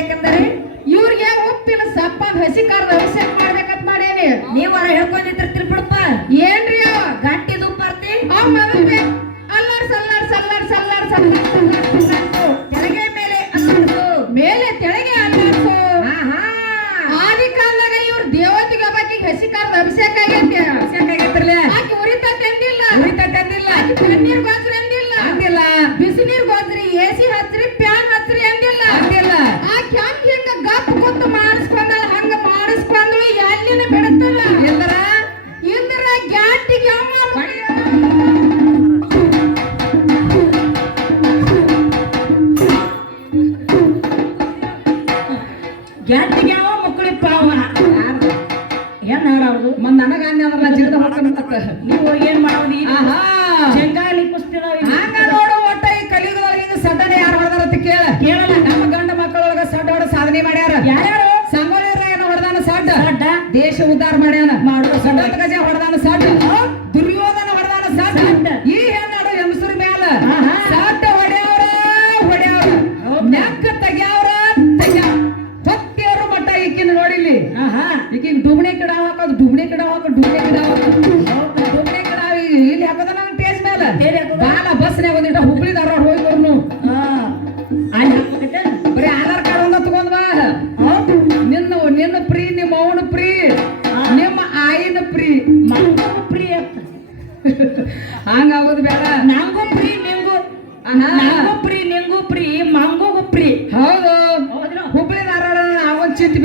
ಯಾಕಂದ್ರೆ ಇವ್ರಿಗೆ ಉಪ್ಪಿನ ಸಪ್ಪ ಹಸಿಕಾರದ ಅಭಿಷೇಕ ಮಾಡ್ಬೇಕಂತ ಮಾಡೇನಿ. ನೀವ್ ಹೊರ ಹೇಳ್ಕೊಂಡಿರ್ತಿರ್ ಬಿಡಪ್ಪ ಏನ್ರಿ ಅವ? ಗಟ್ಟಿ ತುಪ್ಪ ಸಲ್ಲಾರ್ ಅಭಿಷೇಕ ಆಗೈತೆ. ಅಭಿಷೇಕ ಆಗೈತ್ರಲ್ಲ ಉರಿತ ತಂದಿಲ್ಲ. ಉರಿತ ತಂದಿಲ್ಲ. ತಣ್ಣೀರ್ ಬಾಜು ಕ್ಯಾಂಟಿಗ್ಯಾವ ಮಕ್ಕಳಿ ಪಾವ ಏನ್ ಹೇಳವ್ರು ಮನ್ ನನಗ ಅಂದ್ರೆ ಜಿಲ್ದ ಮಾಡ್ಕೊಂಡಂತ ನೀವು ಏನ್ ಮಾಡೋದಿ ಶಂಕಾಲಿ ಕುಸ್ತಿದ ಹಂಗ ನೋಡು ಒಟ್ಟ ಈ ಕಲಿಯುಗದೊಳಗೆ ಹಿಂಗ ಯಾರು ಹೊಡೆದಾರ ಅಂತ ಕೇಳ. ಕೇಳಲ್ಲ. ನಮ್ಮ ಗಂಡ ಮಕ್ಕಳೊಳಗ ಸಡ್ಡ ಹೊಡ ಸಾಧನೆ ಮಾಡ್ಯಾರ. ಯಾರ್ಯಾರು? ಸಂಗೊಳ್ಳಿ ರಾಯನ ಹೊಡೆದಾನ ಸಡ್ಡ. ದೇಶ ಉದ್ಧಾರ ಮಾಡ್ಯಾನ. ಮಾಡು ಸಡ್ಡ. ಗಜ ಹೊಡೆದಾನ ಸಡ್ಡ.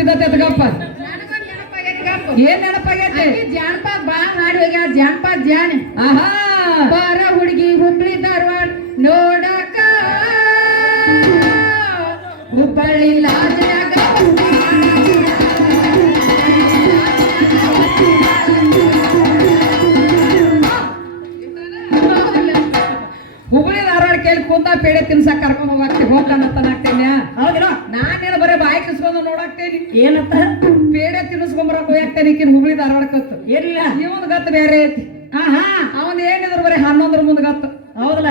ಬಿದ್ದತೆ ಅದಗಪ್ಪ ಏನ್ ನೆನಪಾಗೈತೆ? ಜಾನಪದ ಬಾ ಹಾಡಿ ಹೋಗ್ಯಾ ಜಾನಪದ ಜಾನ. ಆಹಾ. ಬಾರ ಹುಡುಗಿ ಹುಬ್ಳಿ ಧಾರವಾಡ ನೋಡಿ ಕೂತ ಪೇಡೆ ತಿನ್ಸಕ್ ಕರ್ಕೊಂಡ್ ಹೋಗಾಕ್ತಿ ಹೋಗ್ತಾನತ್ತನಾಗ್ತೇನೆ ಹೌದಿಲ್ಲ? ನಾನೇನು ಬರೀ ಬಾಯಿ ಕಿಸ್ಕೊಂಡು ನೋಡಾಕ್ತೇನಿ. ಏನತ್ತ ಪೇಡೆ ತಿನ್ನಿಸ್ಕೊಂಡ್ ಹೋಗ್ತೇನೆ ಹೋಗ್ಯಾಕ್ತೇನೆ ಈಕಿನ ಹುಬ್ಳಿ ಧಾರವಾಡಕ್ಕತ್ತು ಇಲ್ಲ ಇವನ್ ಗತ್ ಬೇರೆ ಐತಿ. ಹಾ ಹಾ ಅವನ್ ಏನಿದ್ರು ಬರೀ ಹನ್ನೊಂದ್ರ ಮುಂದ್ ಗತ್ತು. ಹೌದಲ್ಲ?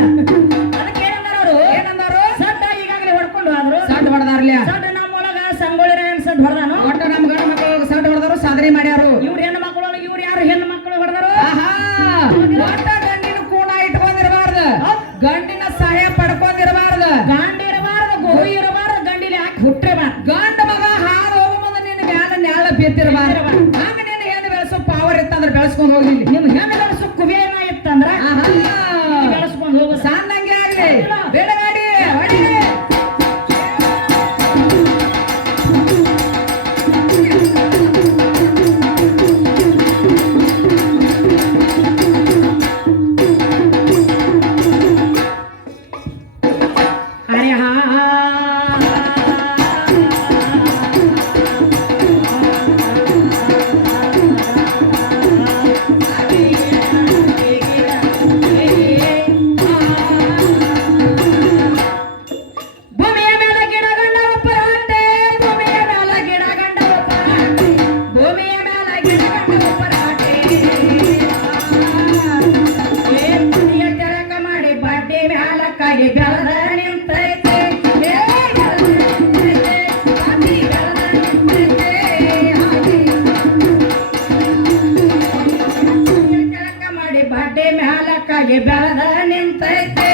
ಬೇಡ ಕಾಗೆ ಬೆಳದ ನಿಂತೈತೆ?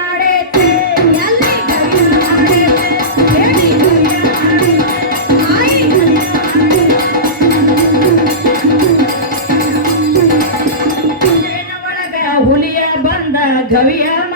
Gabriel.